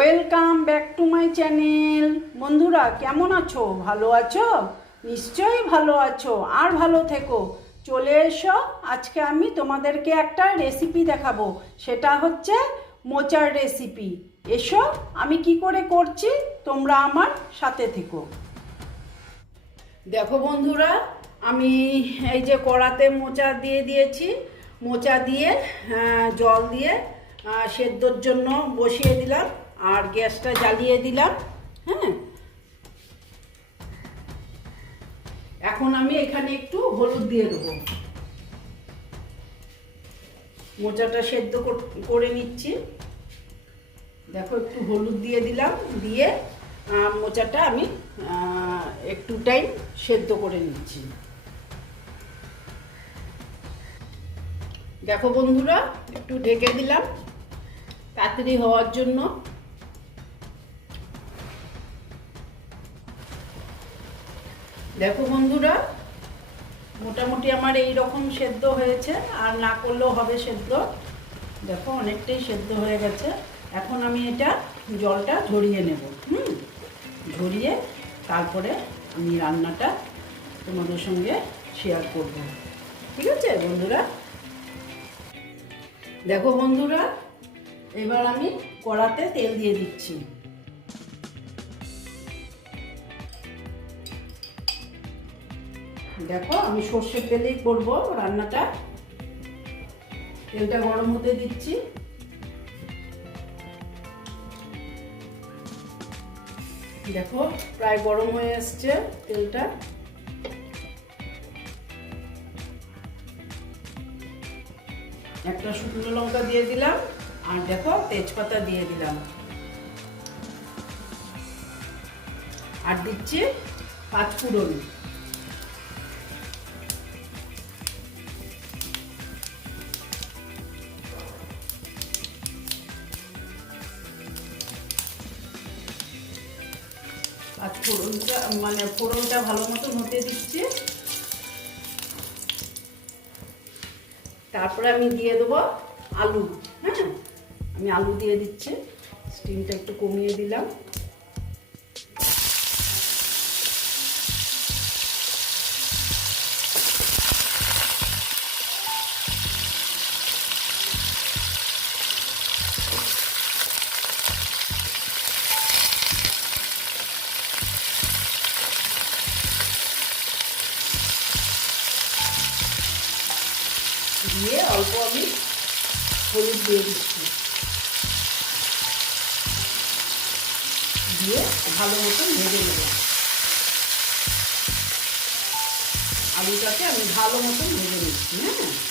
Welcome back to my channel বন্ধুরা, কেমন আছো? ভালো আছো? নিশ্চয়ই ভালো আছো। আর ভালো থেকো। চলে এসো। আজকে আমি তোমাদেরকে একটা রেসিপি দেখাবো। সেটা হচ্ছে মোচার রেসিপি এসো, আমি কি করে করছি? তোমরা আমার সাথে থেকো। দেখো বন্ধুরা, আমি এই যে কড়াতে মোচা দিয়ে দিয়েছি। মোচা দিয়ে জল দিয়ে সেদ্ধর জন্য বসিয়ে দিলাম। আর গ্যাসটা জ্বালিয়ে দিলাম হ্যাঁ। এখন আমি এখানে একটু হলুদ দিয়ে দেবো। মোচাটা সেদ্ধ কর- নিচ্ছি। দেখো, একটু হলুদ দিয়ে দিলাম, দিয়ে মোচাটা আমি একটু টাইম সেদ্ধ করে নিচ্ছি। দেখো বন্ধুরা, একটু ঢেকে দিলাম। তাড়াতাড়ি হওয়ার জন্য দেখো বন্ধুরা, মোটামুটি আমার এই রকম সেদ্ধ হয়েছে, আর না করলেও হবে সেদ্ধ। দেখো অনেকটাই সেদ্ধ হয়ে গেছে। এখন আমি এটা জলটা ঝরিয়ে নেব, হুম? ঝরিয়ে তারপরে আমি রান্নাটা তোমাদের সঙ্গে শেয়ার করব। ঠিক আছে বন্ধুরা? দেখো বন্ধুরা, এবার আমি কড়াতে তেল দিয়ে দিচ্ছি। দেখো, আমি সর্ষের তেলেই করব রান্নাটা। তেলটা গরম হতে দিচ্ছি। দেখো, প্রায় গরম হয়ে এসছে তেলটা। একটা শুকনো লঙ্কা দিয়ে দিলাম, আর দেখো, তেজপাতা দিয়ে দিলাম। আর দিচ্ছি পাঁচ পাঁচ ফোড়নটা মানে ফোড়নটা ভালো মতন হতে দিচ্ছি। তারপরে আমি দিয়ে দেবো আলু হ্যাঁ? আমি আলু দিয়ে দিচ্ছি স্টিমটা একটু কমিয়ে দিলাম। অল্প আমি হলুদ দিয়ে দিচ্ছি দিয়ে ভালো মতন ভেজে নেব। আলুটাকে আমি ভালো মতন ভেজে নিচ্ছি হ্যাঁ?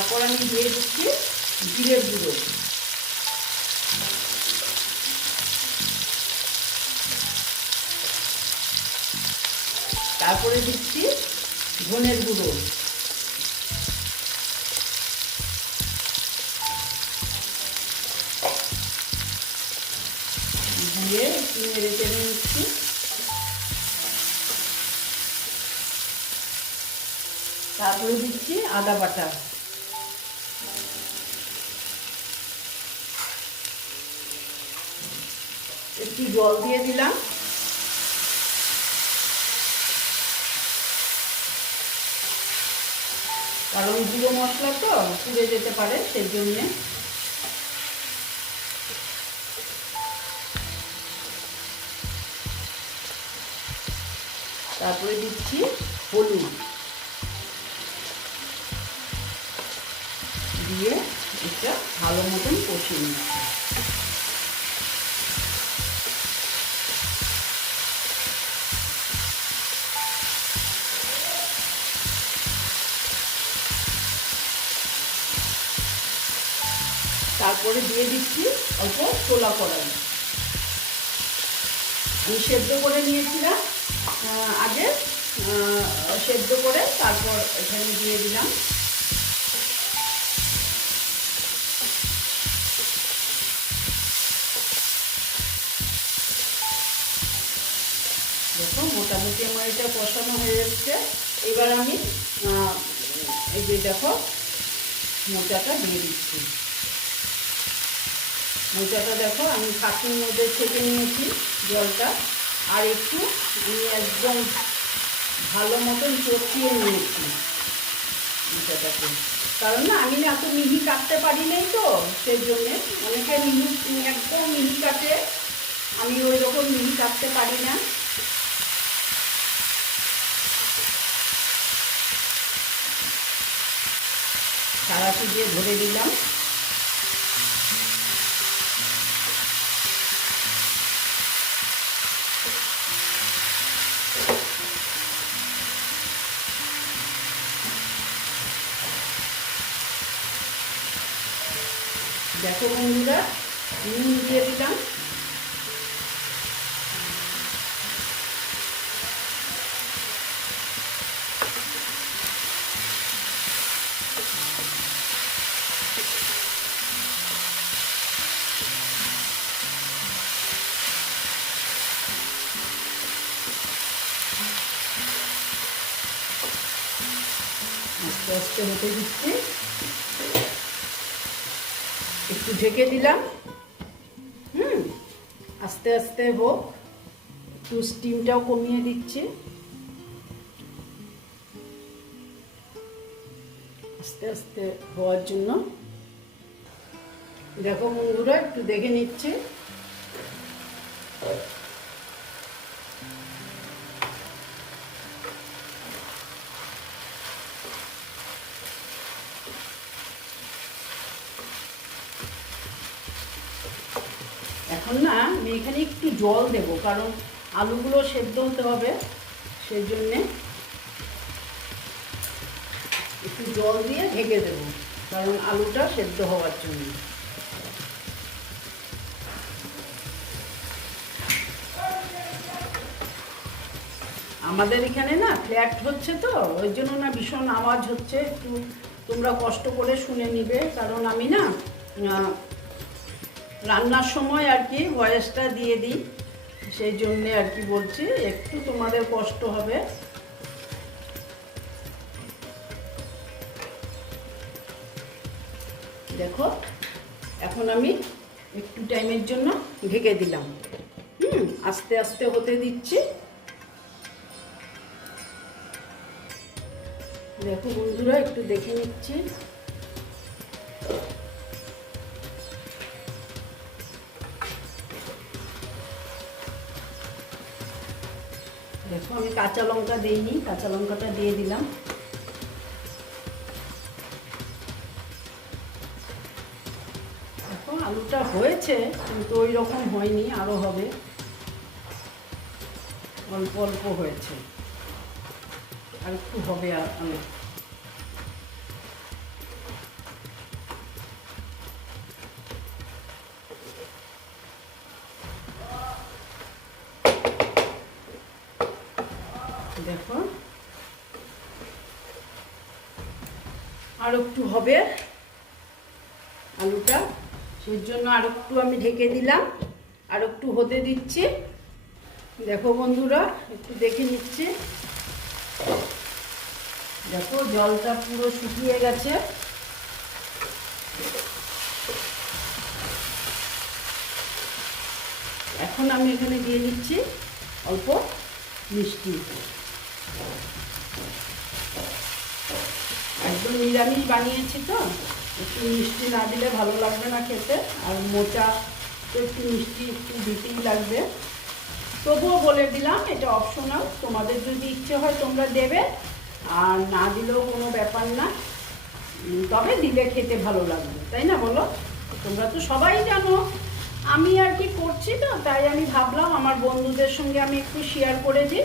তারপর আমি দিয়ে দিচ্ছি জিরের গুঁড়ো। তারপরে দিচ্ছি ধনের গুঁড়ো। দিয়ে একটু নেড়ে নিচ্ছি। তারপরে দিচ্ছি আদা বাটা। একটু জল দিয়ে দিলাম। কারণ গুঁড়ো মশলা তো পুড়ে যেতে পারে, সেই জন্যে। তারপরে দিচ্ছি হলুদ। দিয়ে এটা ভালো মতন কষিয়ে নিচ্ছি। তারপরে দিয়ে দিচ্ছি অল্প ছোলা কড়াই। আমি সেদ্ধ করে নিয়েছিলাম। আগে সেদ্ধ করে তারপর এখানে দিয়ে দিলাম। দেখো, মোটামুটি আমার এটা কষানো হয়ে যাচ্ছে এবার আমি এই যে দেখো মোটাটা দিয়ে দিচ্ছি। মোচাটা দেখো, আমি ফাঁকির মধ্যে ছেঁকে নিয়েছি জলটা। আর একটু আমি একদম ভালো মতন চটকিয়ে নিয়েছি মোচাটাকে। কারণ না, আমি না এত মিহি কাটতে পারি নাই তো সেই জন্যে অনেকে মিহি, একদম মিহি কাটে। আমি ওই রকম মিহি কাটতে পারি না। সারাটি দিয়ে ধরে দিলাম। দেখো বন্ধুরা নুন দিয়ে দিলাম। আস্তে আস্তে হতে দিচ্ছি। একটু ঢেকে দিলাম। হুম, আস্তে আস্তে হোক। একটু স্টিমটাও কমিয়ে দিচ্ছি। আস্তে আস্তে হওয়ার জন্য। দেখো বন্ধুরা, একটু দেখে নিচ্ছি। এখন না, আমি এখানে একটু জল দেব, কারণ আলুগুলো সেদ্ধ হতে হবে সেই জন্যে একটু জল দিয়ে ঢেকে দেব, কারণ আলুটা সেদ্ধ হওয়ার জন্য। আমাদের এখানে না ফ্ল্যাট হচ্ছে তো, ওই জন্য না ভীষণ আওয়াজ হচ্ছে, একটু তোমরা কষ্ট করে শুনে নিবে, কারণ আমি না রান্নার সময় আর কি ভয়েসটা দিয়ে দিই, সেই জন্যে আর কি বলছি, একটু তোমাদের কষ্ট হবে। দেখো, এখন আমি একটু টাইমের জন্য ঢেকে দিলাম। হুম, আস্তে আস্তে হতে দিচ্ছি। দেখো বন্ধুরা, একটু দেখে নিচ্ছি। দেখো, আমি কাঁচা লঙ্কা দিইনি, কাঁচা লঙ্কাটা দিয়ে দিলাম। দেখো, আলুটা হয়েছে, কিন্তু ওই রকম হয়নি আরও হবে। অল্প অল্প হয়েছে। আর একটু হবে আর আলু দেখো। আর একটু হবে। আলুটা, সেই জন্য আর একটু আমি ঢেকে দিলাম। আর একটু হতে দিচ্ছি। দেখো বন্ধুরা, একটু দেখে নিচ্ছি। দেখো, জলটা পুরো শুকিয়ে গেছে। এখন আমি এখানে দিয়ে দিচ্ছি অল্প মিষ্টি। একদম নিরামিষ বানিয়েছি তো। একটু মিষ্টি না দিলে ভালো লাগবে না খেতে। আর মোচা, তো একটু মিষ্টি, একটু দিতেই লাগবে। তবুও বলে দিলাম, এটা অপশনাল তোমাদের যদি ইচ্ছে হয় তোমরা দেবে। আর না দিলেও কোনো ব্যাপার না। তবে দিলে খেতে ভালো লাগবে, তাই না বলো? তোমরা তো সবাই জানো। আমি আর কি করছি তো তাই আমি ভাবলাম আমার বন্ধুদের সঙ্গে আমি একটু শেয়ার করে দিই।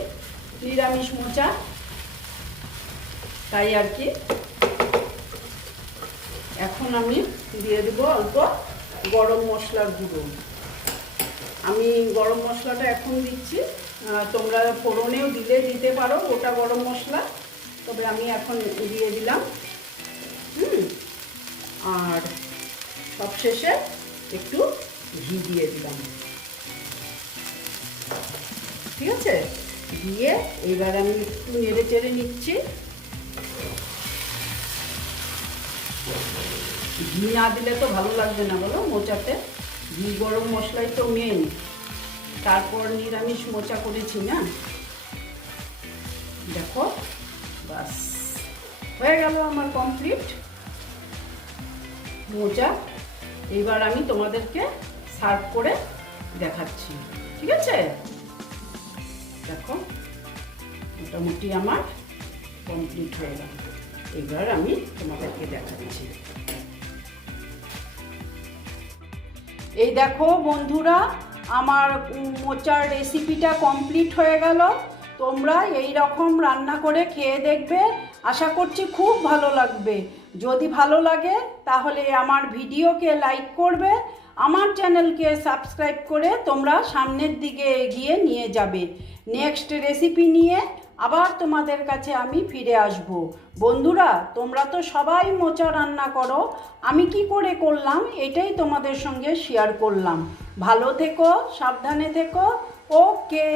নিরামিষ মোচা। তাই আর কি। এখন আমি দিয়ে দেবো অল্প গরম মশলার গুঁড়ো। আমি গরম মশলাটা এখন দিচ্ছি। তোমরা ফোড়নেও দিলে দিতে পারো ওটা গরম মশলা। তবে আমি এখন দিয়ে দিলাম। হুম। আর সবশেষে একটু ঘি দিয়ে দিলাম। ঠিক আছে? দিয়ে এবার আমি একটু নেড়ে চেড়ে নিচ্ছি। ঘি না দিলে তো ভালো লাগবে না, বলো মোচাতে। ঘি গরম মশলাই তো মেন তারপর নিরামিষ মোচা করেছি না? দেখো বাস হয়ে গেল আমার কমপ্লিট মোচা। এবার আমি তোমাদেরকে সার্ভ করে দেখাচ্ছি। ঠিক আছে? দেখো, মোটামুটি আমার কমপ্লিট হয়ে গেল। এবার আমি তোমাদেরকে দেখাচ্ছি। এই দেখো বন্ধুরা, আমার মোচার রেসিপিটা কমপ্লিট হয়ে গেল। তোমরা এই রকম রান্না করে খেয়ে দেখবে। আশা করছি খুব ভালো লাগবে। যদি ভালো লাগে, তাহলে আমার ভিডিওকে লাইক করবে। আমার চ্যানেলকে সাবস্ক্রাইব করে তোমরা সামনের দিকে এগিয়ে নিয়ে যাবে। নেক্সট রেসিপি নিয়ে আবার তোমাদের কাছে আমি ফিরে আসব। বন্ধুরা, তোমরা তো সবাই মোচা রান্না করো। আমি কি করে করলাম এটাই তোমাদের সঙ্গে শেয়ার করলাম। ভালো থেকো, সাবধানে থেকো। ওকে